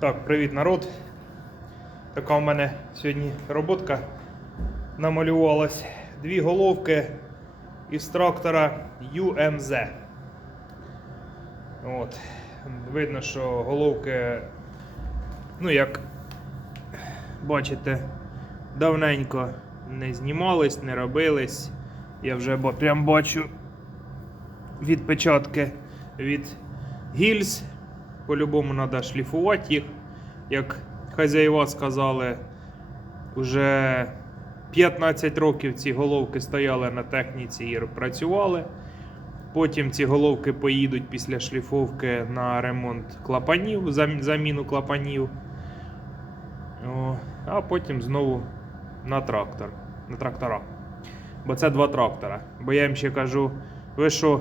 Так, привіт, народ. Така у мене сьогодні роботка намалювалась. Дві головки із трактора UMZ. От. Видно, що головки, ну як бачите, давненько не знімались, не робились. Я вже прям бачу відпечатки від гільз. По-любому треба шліфувати їх. Як хазяїва сказали, вже 15 років ці головки стояли на техніці і працювали. Потім ці головки поїдуть після шліфовки на ремонт клапанів, заміну клапанів. А потім знову на трактор. На трактора. Бо це два трактора. Бо я їм ще кажу, ви що,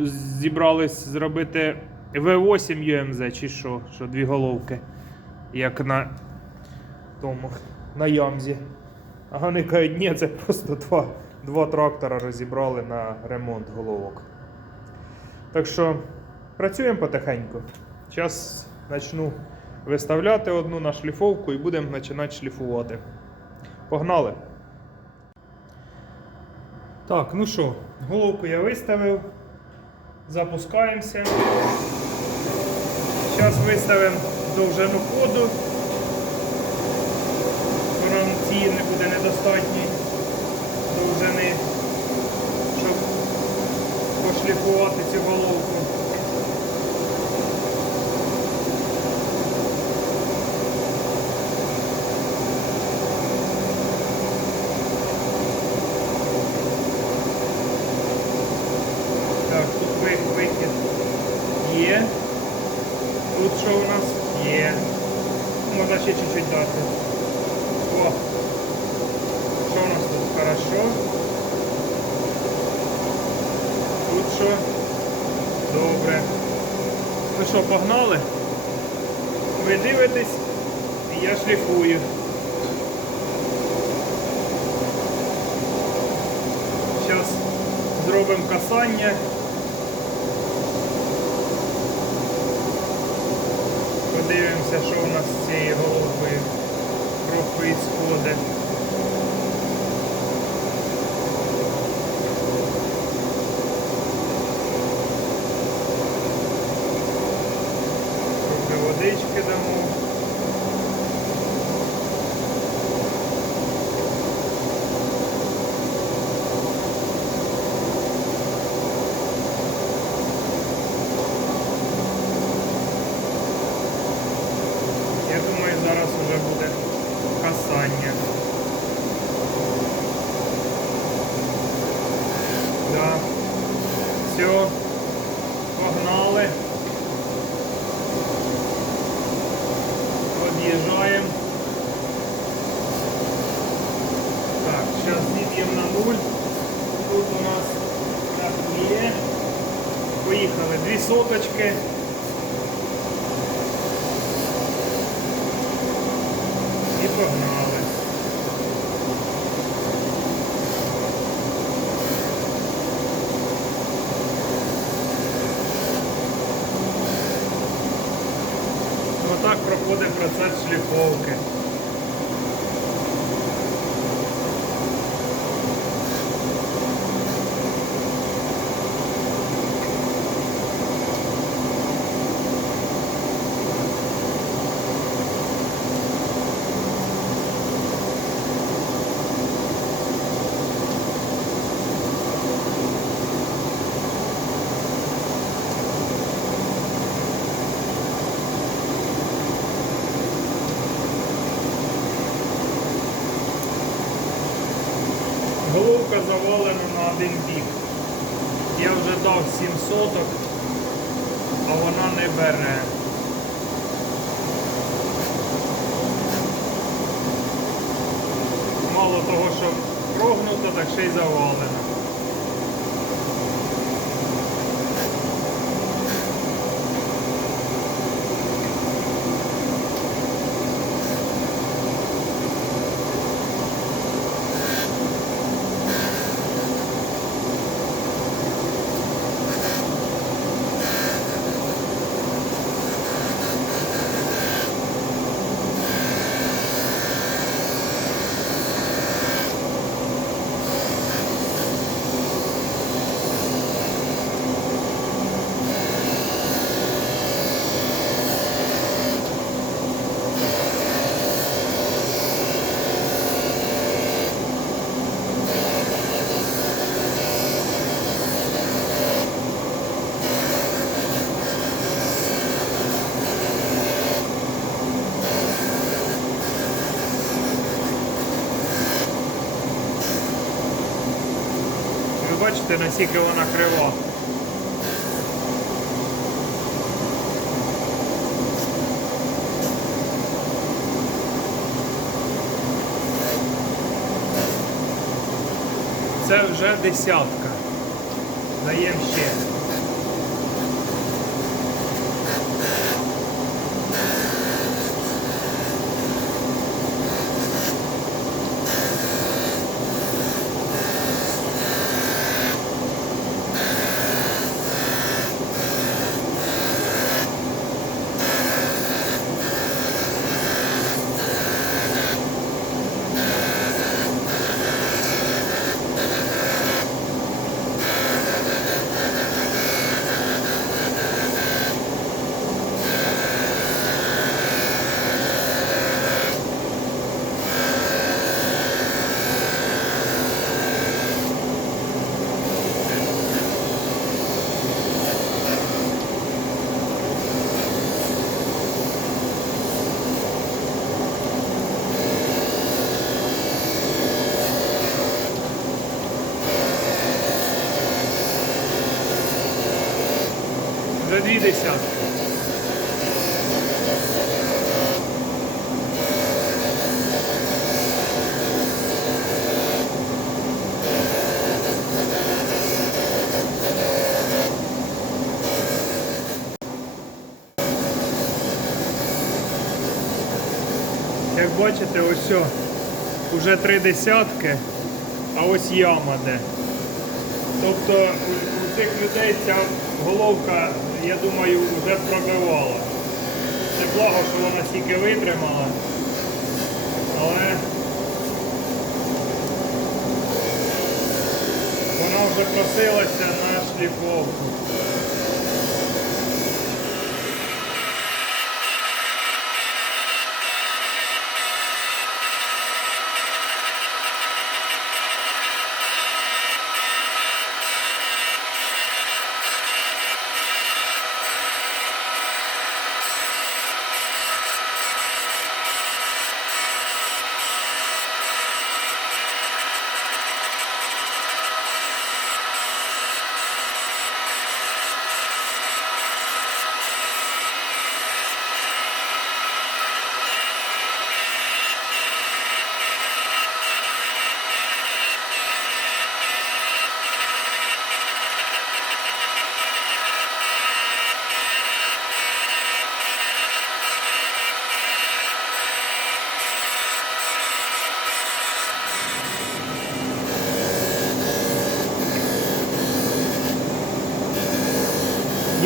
зібрались зробити V8 UMZ чи що? Що дві головки, як на тому, на ямзі. А вони кажуть, ні, це просто два, два трактора розібрали на ремонт головок. Так що працюємо потихеньку. Зараз почну виставляти одну на шліфовку і будемо починати шліфувати. Погнали! Так, ну що, головку я виставив. Запускаємося. Зараз виставимо довжину ходу. Вона ці не буде недостатньої довжини, щоб пошліфувати цю головку. Так, тут ви- вихід є. Тут що у нас є. Можна ще чуть-чуть дати. О. Що у нас тут? Хорошо. Тут що? Добре. Ну що, погнали? Ви дивитесь, і я шліфую. Зараз зробимо касання. Подивимося, що у нас з цією происходить. Трохи Головка завалена на один бік. Я вже дав 7 соток, а вона не бере. Мало того, що прогнута, так ще й завалено. Бачите, наскільки вона крива. Це вже десятка. Даємо ще. Вже дві десятки. Як бачите, ось о, уже три десятки, а ось яма де. Тобто у цих людей ця головка, я думаю, вже пробивала. Це благо, що вона стільки витримала. Але вона вже просилася на шліфовку.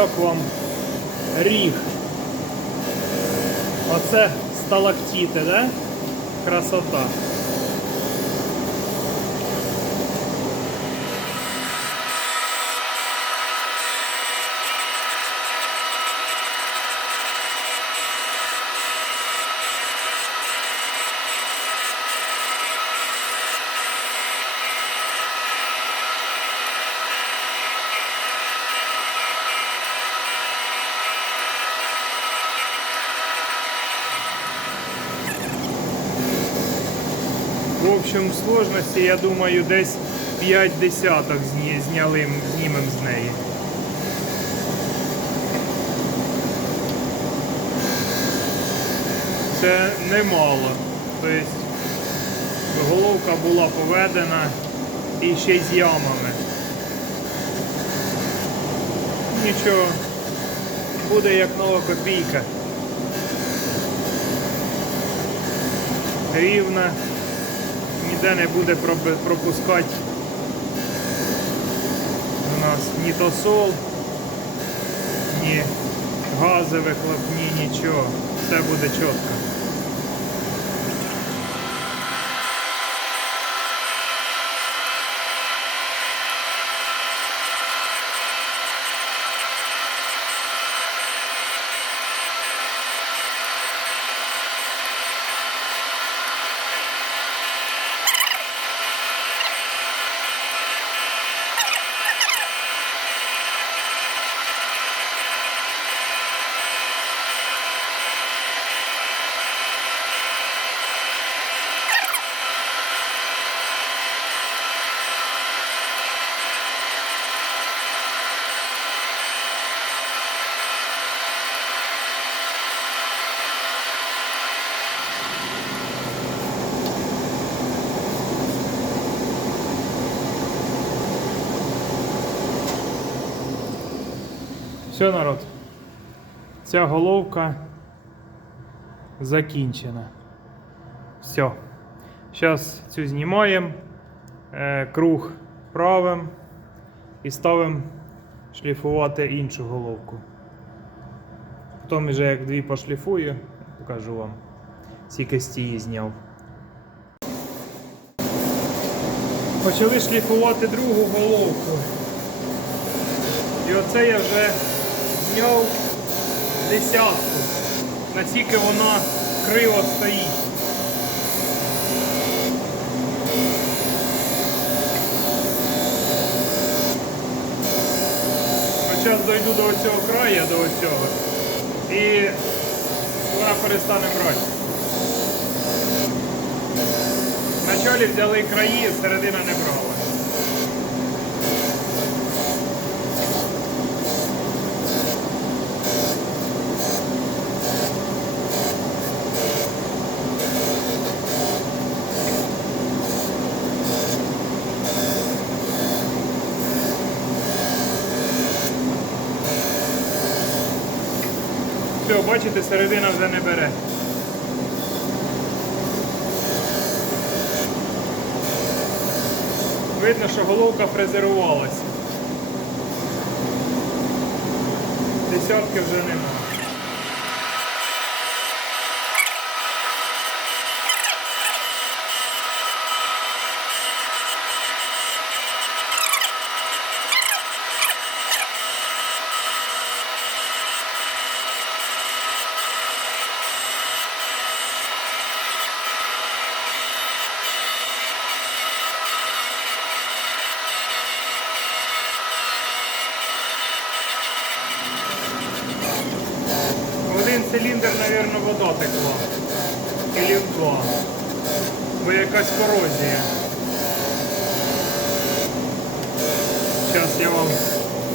Як вам ріг? Оце сталактіти, да? Красота. В общем, в сложності, я думаю, десь 5 десяток зняли, знімем з неї. Це немало. Тобто головка була поведена і ще з ямами. Нічого, буде як нова копійка. Рівна ніде не буде пропускати у нас ні тосол, ні гази вихлопні, нічого. Все буде чітко. Все, народ. Ця головка закінчена. Все. Зараз цю знімаємо, е, круг правим і ставимо шліфувати іншу головку. Потім вже як дві пошліфую, покажу вам, скільки цієї зняв. Почали шліфувати другу головку. І оце я вже зняв десятку. Наскільки вона криво стоїть. Зараз дойду до цього краю, до цього. І вона перестане брати. Вначалі взяли краї, середина не брала. Все, бачите, середина вже не бере. Видно, що головка фрезерувалася. Десятки вже нема. В один циліндр, мабуть, вода текла. Или два. Бо якась корозія. Зараз я вам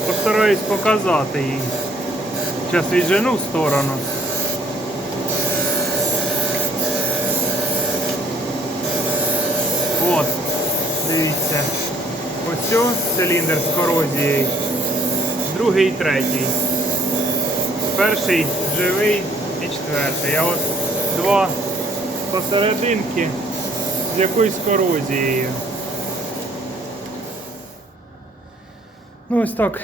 постараюсь показати її. Зараз віджену в сторону. От, дивіться. Ось циліндр з корозією. Другий третій. Перший живий і четвертий. А от два посерединки з якоюсь корозією. Ну ось так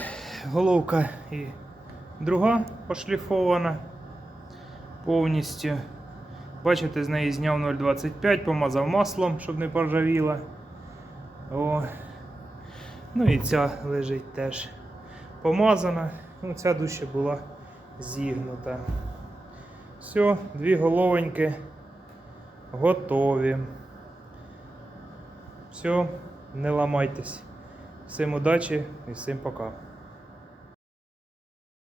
головка і друга пошліфована повністю. Бачите, з неї зняв 0,25, помазав маслом, щоб не поржавіла. О. Ну і ця лежить теж помазана. Ну, ця дужче була зігнута. Все, дві головоньки готові. Все, не ламайтесь. Всім удачі і всім пока.